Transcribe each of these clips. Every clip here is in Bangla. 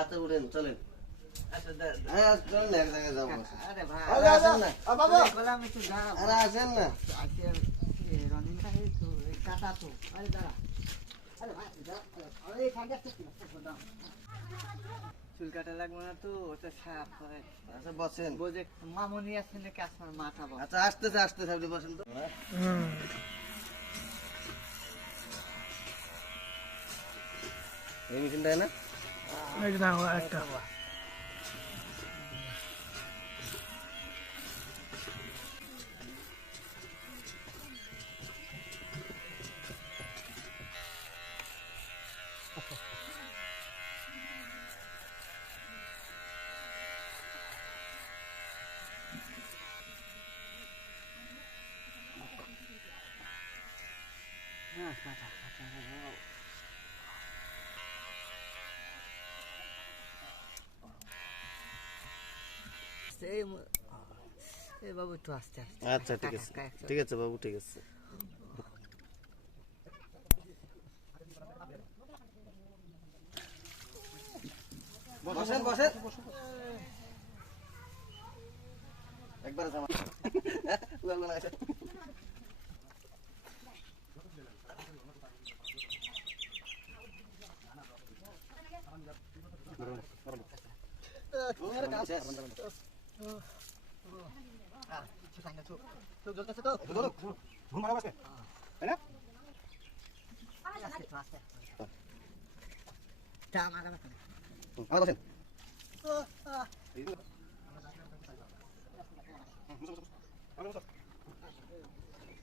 আচ্ছা উঠেন চলেন। আচ্ছা চলেন এক জায়গায় যাবো। আরে ভাই আরে আসেন না বাবা বললাম একটু দাঁড়া আরে আসেন না। আজকে রনিংটা এই তো এই কাটা তো আরে দাঁড়া আরে ভাই দাঁড়া আরে এই ফাঁকা থেকে চুল কাটা লাগবে না তো ওটা সাপ হয় আচ্ছা বসেন। বোঝে মামনি আছে নাকি আপনার মাথা বল আচ্ছা আসতেছে আপনি বসেন তো। এই মেশিনটাই না? এই না একটা হ্যাঁ কাটা কাটা এই বাবু একটু আস্তে আস্তে আচ্ছা ঠিক আছে ঠিক আছে বাবু ঠিক আছে। বসেন বসেন একবারে জামা বসেন।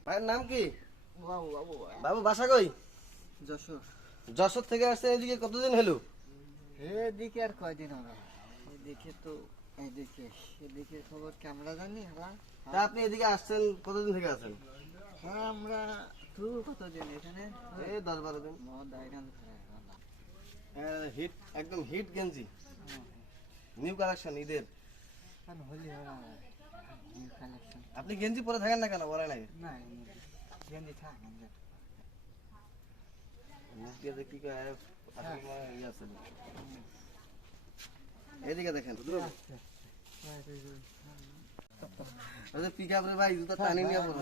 ভাইয়ের নাম কি? বাবু বাবু বাবু বাসা কই? যশোর যশোর থেকে আসছেন এদিকে কতদিন হলো? এদিকে আর কয়দিন হবে এদিকে তো এদিকে এদিকে খবর কি আমরা জানি হ্যাঁ তা আপনি এদিকে আসছেন কতদিন থেকে আছেন? হ্যাঁ আমরা তুই কতদিন এখানে এই 10-12 দিন। হিট একদম হিট গেঞ্জি নিউ কালেকশন ঈদের। হোলি কালেকশন আপনি গেঞ্জি পরে থাকেন না কেন বলে নাই? না গেঞ্জি থাক মুখ দিয়ে দেখি কি হয়, আসলে মনে হয় ইয়ে আছে। এদিকে দেখেন পিকআপ রে ভাই জুতা টানি নিয়ে পড়ো।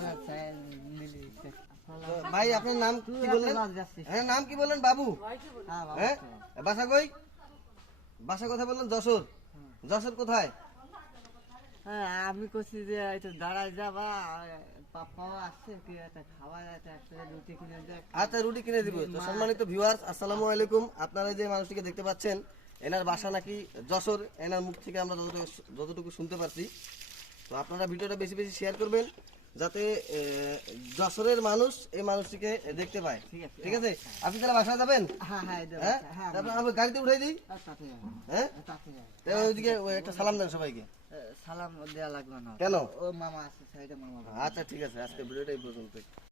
ভাই আপনার নাম কি বললেন? হ্যাঁ নাম কি বললেন? বাবু। হ্যাঁ বাসা কই? বাসা কোথায় বললেন? যশোর। যশোর কোথায়? হ্যাঁ আমি কইছি যে একটু দাঁড়ায় যাবা পাপাও আসছে কি একটা খাবার একটা রুটি কিনে দে। আচ্ছা রুটি কিনে দিব। তো সম্মানিত ভিউয়ার্স আসসালামু আলাইকুম। আপনারা যে মানুষটিকে দেখতে পাচ্ছেন এনার বাসা নাকি যশোর, এনার মুখ থেকে আমরা যতটুকু শুনতে পারছি। তো আপনারা ভিডিওটা বেশি বেশি শেয়ার করবেন যাতে যশোরের মানুষ এই মানুষটিকে দেখতে পায়। ঠিক আছে আপনি তাহলে বাসায় যাবেন? হ্যাঁ হ্যাঁ হ্যাঁ তারপর আমি গাড়িতে উঠাই দিই। হ্যাঁ ওইদিকে একটা সালাম দেন সবাইকে। সালাম দেওয়া লাগবে না কেন? ও মামা আছে সাইডে মামা। আচ্ছা ঠিক আছে আজকে ভিডিওটা এই পর্যন্ত।